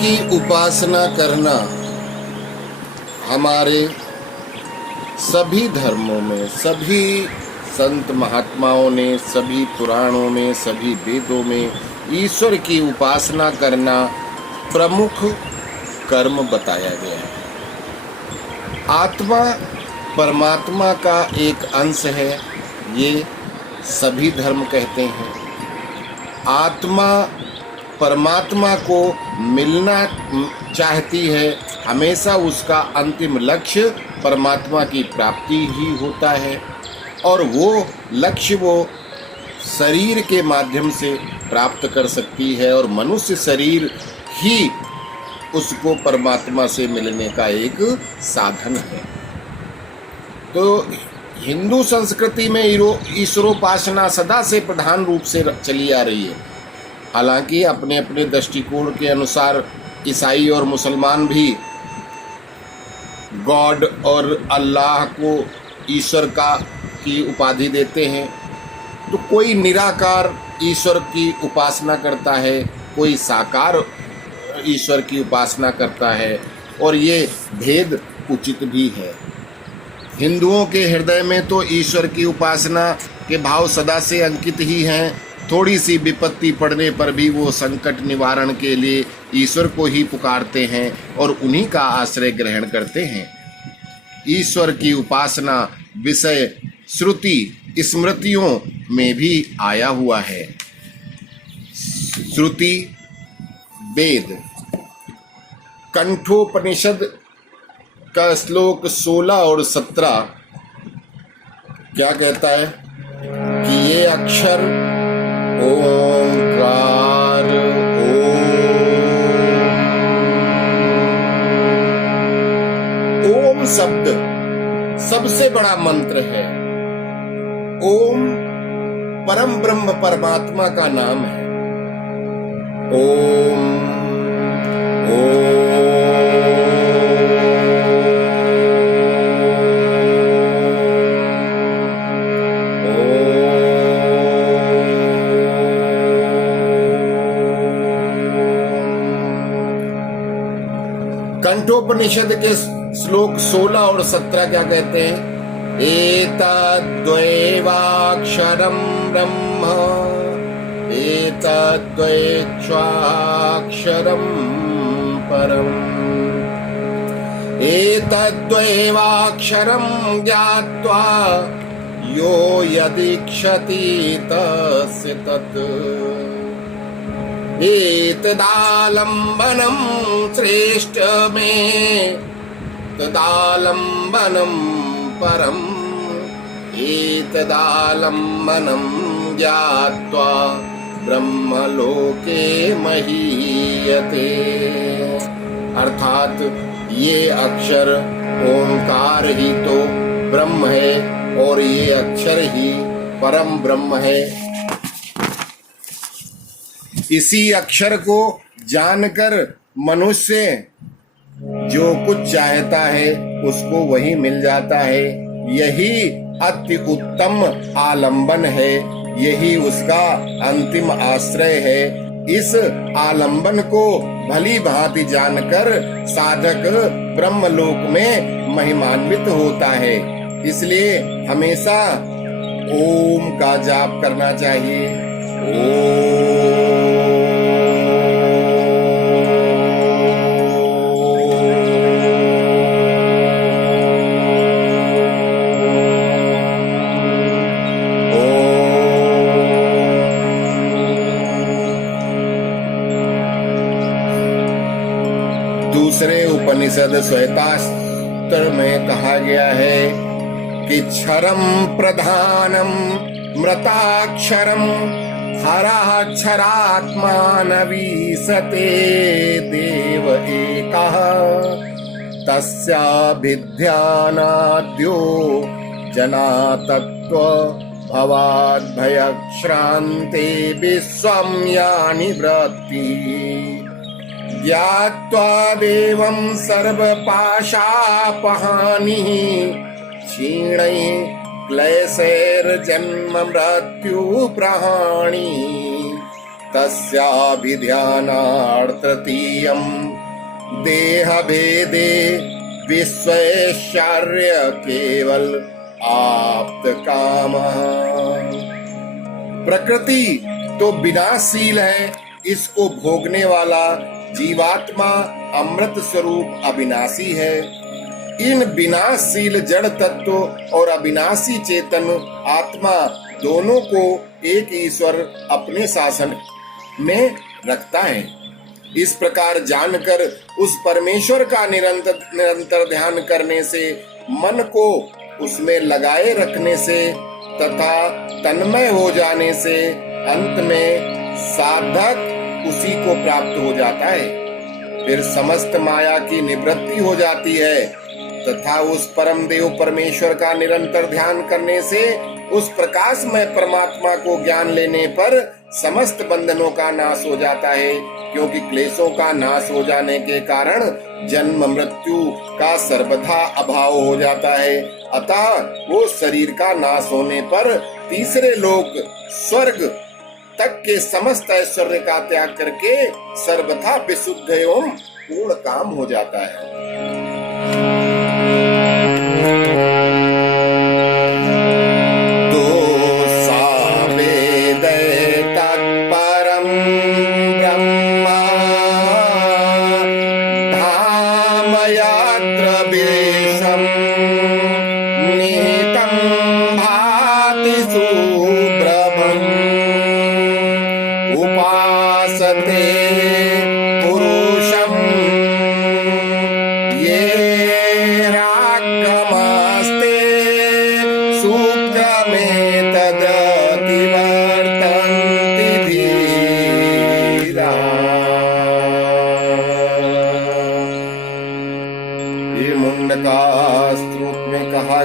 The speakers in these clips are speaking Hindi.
की उपासना करना हमारे सभी धर्मों में, सभी संत महात्माओं ने, सभी पुराणों में, सभी वेदों में ईश्वर की उपासना करना प्रमुख कर्म बताया गया है। आत्मा परमात्मा का एक अंश है, ये सभी धर्म कहते हैं। आत्मा परमात्मा को मिलना चाहती है, हमेशा उसका अंतिम लक्ष्य परमात्मा की प्राप्ति ही होता है, और वो लक्ष्य वो शरीर के माध्यम से प्राप्त कर सकती है, और मनुष्य शरीर ही उसको परमात्मा से मिलने का एक साधन है। तो हिंदू संस्कृति में ईश्वरोपासना सदा से प्रधान रूप से चली आ रही है। हालांकि अपने अपने दृष्टिकोण के अनुसार ईसाई और मुसलमान भी गॉड और अल्लाह को ईश्वर की उपाधि देते हैं। तो कोई निराकार ईश्वर की उपासना करता है, कोई साकार ईश्वर की उपासना करता है, और ये भेद उचित भी है। हिंदुओं के हृदय में तो ईश्वर की उपासना के भाव सदा से अंकित ही हैं। थोड़ी सी विपत्ति पड़ने पर भी वो संकट निवारण के लिए ईश्वर को ही पुकारते हैं और उन्हीं का आश्रय ग्रहण करते हैं। ईश्वर की उपासना विषय श्रुति स्मृतियों में भी आया हुआ है। श्रुति वेद कंठोपनिषद का श्लोक 16 और 17 क्या कहता है कि ये अक्षर ओंकार ओम शब्द सबसे बड़ा मंत्र है। ओम परम ब्रह्म परमात्मा का नाम है। ओम कंठोपनिषद के श्लोक 16 और 17 क्या कहते हैं? एतद्वैवाक्षरं ब्रह्म एतद्वैक्षाक्षरं परम् एतद्वैवाक्षरं ज्ञात्वा यो यदीक्षति तस्य तत् एतदालम्बनं श्रेष्ठ मे तदालम्बनं परम् एतदालम्बनं ज्ञात्वा ब्रह्मलोके महीयते। अर्थात ये अक्षर ओंकार ही तो ब्रह्म है, और ये अक्षर ही परम ब्रह्म है। इसी अक्षर को जानकर मनुष्य जो कुछ चाहता है उसको वही मिल जाता है। यही अति उत्तम आलंबन है, यही उसका अंतिम आश्रय है। इस आलंबन को भली भांति जानकर साधक ब्रह्मलोक में महिमान्वित होता है। इसलिए हमेशा ओम का जाप करना चाहिए। दूसरे उपनिषद श्वेतास्त्र में कहा गया है कि क्षरम प्रधानम मृताक्षरम हराक्षरात्मा नवीसते देव एकः तस्याभिध्यानाद्यो जना तत्व भवाद्भयश्रान्ते विश्वं यानि वृत्ति ज्ञात्वा देवं सर्वपाशापहानिः क्षीणैः क्लेशैर्जन्म मृत्यु प्रहाणी तस्याभिध्यानार्थ तृतीयम् देह भेदे विश्वैश्वर्य केवल आप्त काम। प्रकृति तो विनाशशील है, इसको भोगने वाला जीवात्मा अमृत स्वरूप अविनाशी है। इन विनाशशील जड़ तत्व और अविनाशी चेतन आत्मा दोनों को एक ईश्वर अपने शासन में रखता है। इस प्रकार जानकर उस परमेश्वर का निरंतर ध्यान करने से, मन को उसमें लगाए रखने से तथा तन्मय हो जाने से अंत में साधक उसी को प्राप्त हो जाता है। फिर समस्त माया की निवृत्ति हो जाती है तथा उस परम देव परमेश्वर का निरंतर ध्यान करने से, उस प्रकाशमय परमात्मा को ज्ञान लेने पर समस्त बंधनों का नाश हो जाता है। क्योंकि क्लेशों का नाश हो जाने के कारण जन्म मृत्यु का सर्वथा अभाव हो जाता है। अतः वो शरीर का नाश होने पर तीसरे लोक स्वर्ग तक के समस्त ऐश्वर्य का त्याग करके सर्वथा विशुद्ध एवं पूर्ण काम हो जाता है।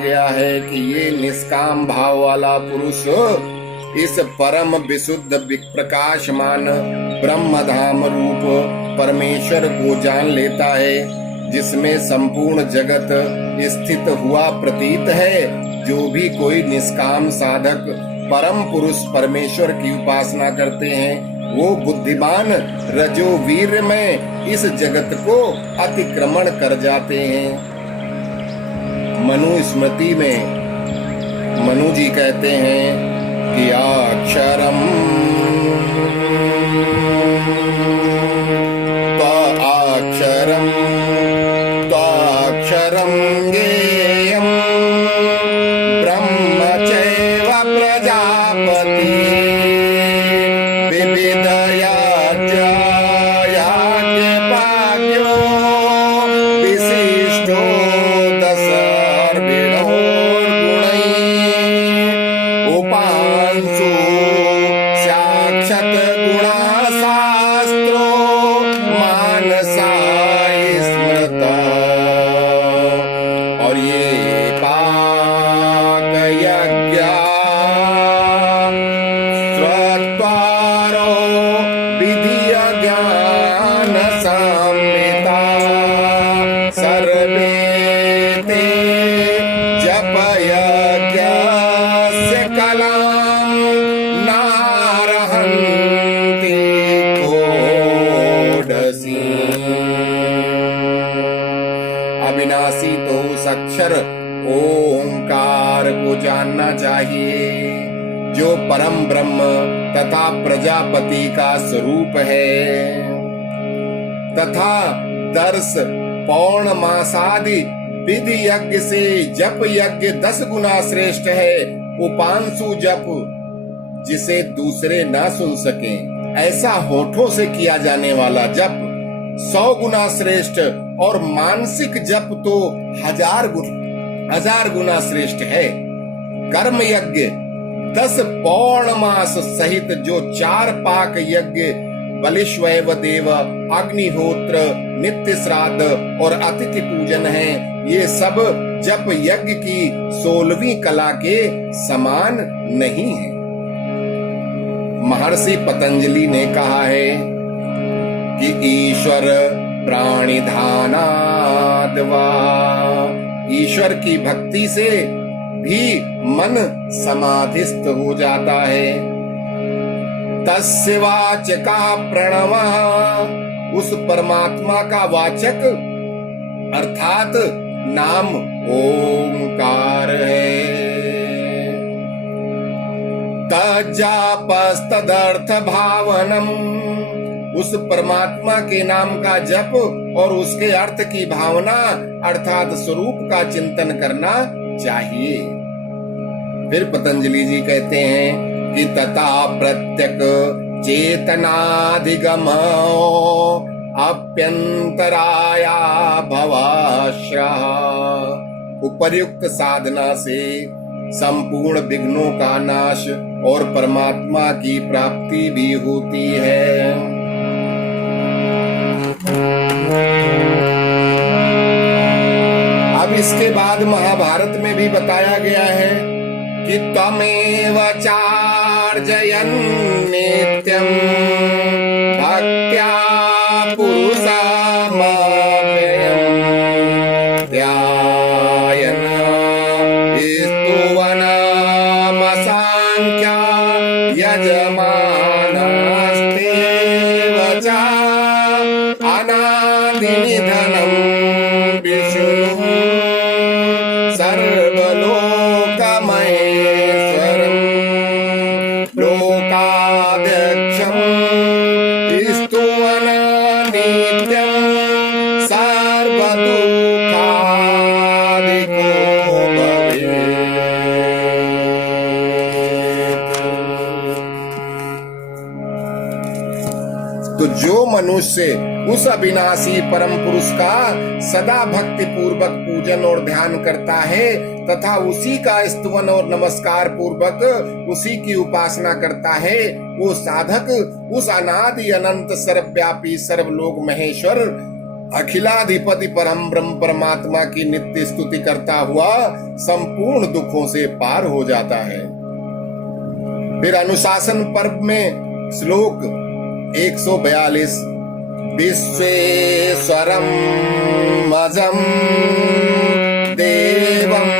गया है कि ये निष्काम भाव वाला पुरुष इस परम विशुद्ध प्रकाशमान ब्रह्म धाम रूप परमेश्वर को जान लेता है, जिसमें संपूर्ण जगत स्थित हुआ प्रतीत है। जो भी कोई निष्काम साधक परम पुरुष परमेश्वर की उपासना करते हैं, वो बुद्धिमान रजोवीर में इस जगत को अतिक्रमण कर जाते हैं। मनु स्मृति में मनु जी कहते हैं कि अक्षरम त्वाक्षरम ज्ञेयं ब्रह्म चैव प्रजापति विविधया याज्ञपाल्यो विशिष्टो अविनाशी तो उस अक्षर ओंकार को जानना चाहिए, जो परम ब्रह्म तथा प्रजापति का स्वरूप है, तथा दर्श पौर्णमासादि विधि यज्ञ से जप यज्ञ 10 गुना श्रेष्ठ है। उपांशु जप जिसे दूसरे ना सुन सके, ऐसा होठों से किया जाने वाला जप 100 गुना श्रेष्ठ, और मानसिक जप तो 1000 गुना श्रेष्ठ है। कर्म यज्ञ 10 पौर्णमास सहित जो 4 पाक यज्ञ बलिश्वैव देव, अग्निहोत्र, नित्य श्राद्ध और अतिथि पूजन है, ये सब जप यज्ञ की 16वीं कला के समान नहीं है। महर्षि पतंजलि ने कहा है कि ईश्वर प्राणिधानाद्वा, ईश्वर की भक्ति से भी मन समाधिस्थ हो जाता है। तस्य वाचका प्रणवः उस परमात्मा का वाचक अर्थात नाम ओंकार है। तज्जापस्तदर्थ भावनम, उस परमात्मा के नाम का जप और उसके अर्थ की भावना अर्थात स्वरूप का चिंतन करना चाहिए। फिर पतंजलि जी कहते हैं कि तथा प्रत्यक चेतनाधिगम अप्यंतराया भवाश्रः, उपर्युक्त साधना से संपूर्ण विघ्नों का नाश और परमात्मा की प्राप्ति भी होती है। अब इसके बाद महाभारत में भी बताया गया है कि तमेव चार्जयन् नित्यं भक्त्या पुरुषामव्ययम् ध्यायन् स्तुवनमसाङ्ख्या यजमानस्तेव च अनादिनिधनं विष्णुः सर्वलोकमहेश्वरं लोकाध्यक्षं स्तुवन्नित्यं सर्वदुःखादिको भवेत्। तो जो मनुष्य उस अविनाशी परम पुरुष का सदा भक्ति पूर्वक पूजन और ध्यान करता है तथा उसी का स्तुवन और नमस्कार पूर्वक उसी की उपासना करता है, वो साधक उस अनादि अनंत सर्वव्यापी सर्वलोक महेश्वर अखिलाधिपति परम ब्रह्म परमात्मा की नित्य स्तुति करता हुआ संपूर्ण दुखों से पार हो जाता है। फिर अनुशासन पर्व में श्लोक 142, विश्वेश्वरं अजं देवं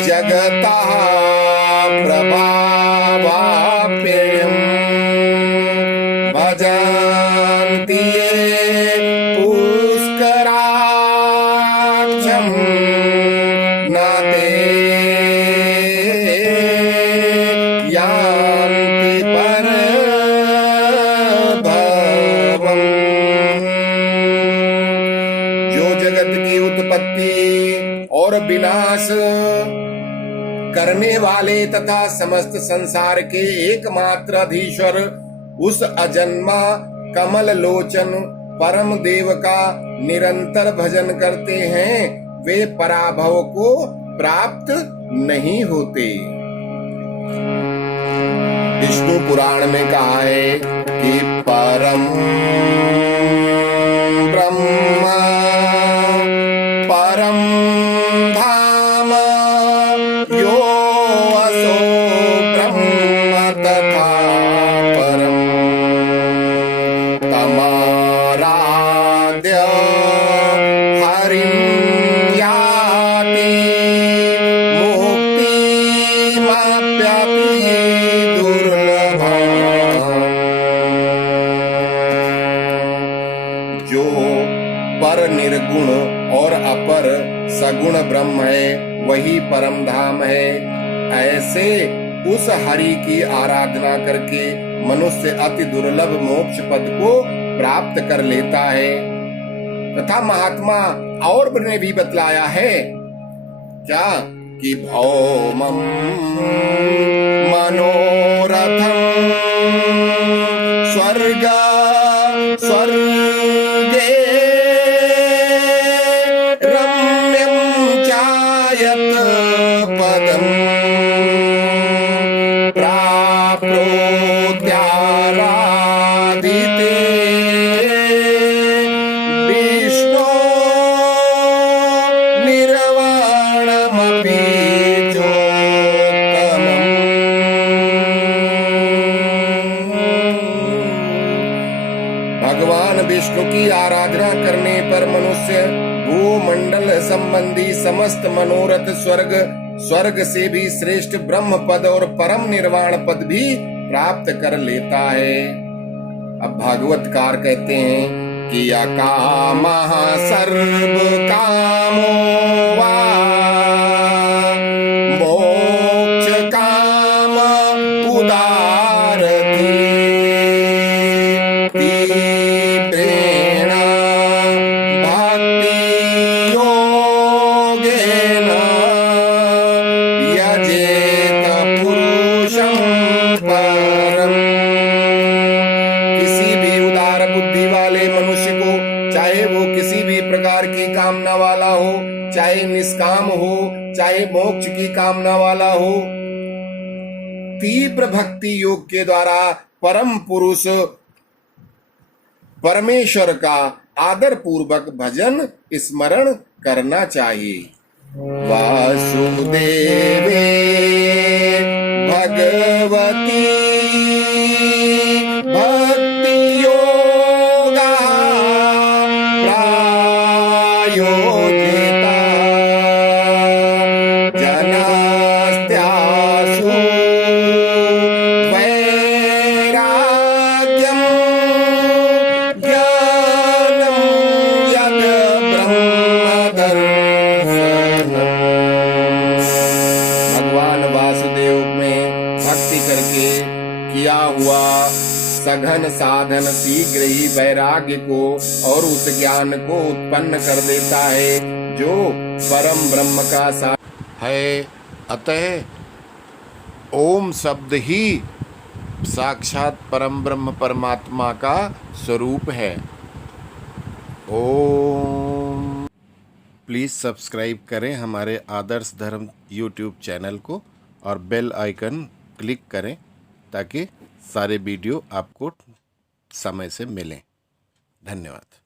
जगतः प्रभावाप्ययं भजन्ति ये पुष्कराक्षं न ते यान्ति परभवम्। जो जगत की उत्पत्ति और विनाश करने वाले तथा समस्त संसार के एकमात्र अधीश्वर उस अजन्मा कमल लोचन परम देव का निरंतर भजन करते हैं, वे पराभव को प्राप्त नहीं होते। विष्णु पुराण में कहा है कि परम ब्रह्म परम धाम यो असो ब्रह्म तथा परम तमाराध्य हरिं याति मुक्तिमाप्याति दुर्लभम्। जो पर निर्गुण और अपर सगुण ब्रह्म है वही परम धाम है। ऐसे उस हरि की आराधना करके मनुष्य अति दुर्लभ मोक्ष पद को प्राप्त कर लेता है। तथा महात्मा और ने भी बतलाया है क्या कि भौमं मनोरथं स्वर्ग स्वर्गे रम्यं चायत पदम् प्राप्नोत्याराधिते विष्णो निर्वाणमपि चोत्तमम्। भगवान विष्णु की आराधना करने पर मनुष्य भूमंडल संबंधी समस्त मनोरथ स्वर्ग से भी श्रेष्ठ ब्रह्म पद और परम निर्वाण पद भी प्राप्त कर लेता है। अब भागवतकार कहते हैं कि अकामः सर्व कामो वा मोक्ष काम उदारति तीव्रेण भक्ति योगेन यजेत पुरुषं परम। किसी भी उदार बुद्धि वाले मनुष्य को, चाहे वो किसी भी प्रकार की कामना वाला हो, चाहे निष्काम हो, चाहे मोक्ष की कामना वाला हो, तीव्र भक्ति योग के द्वारा परम पुरुष परमेश्वर का आदर पूर्वक भजन स्मरण करना चाहिए। वासुदेवे भगवती भक्ति योगा प्रायोजिता जनास्त्यासु वैराग्यम ज्ञानम यद ब्रह्मदर्शनम। भगवान वासुदेव में भक्ति करके किया हुआ सघन साधन शीघ्र ही वैराग्य को और उस ज्ञान को उत्पन्न कर देता है जो परम ब्रह्म का सार है। अतः ओम शब्द ही साक्षात परम ब्रह्म परमात्मा का स्वरूप है। ओम। प्लीज़ सब्सक्राइब करें हमारे आदर्श धर्म यूट्यूब चैनल को और बेल आइकन क्लिक करें ताकि सारे वीडियो आपको समय से मिलें। धन्यवाद।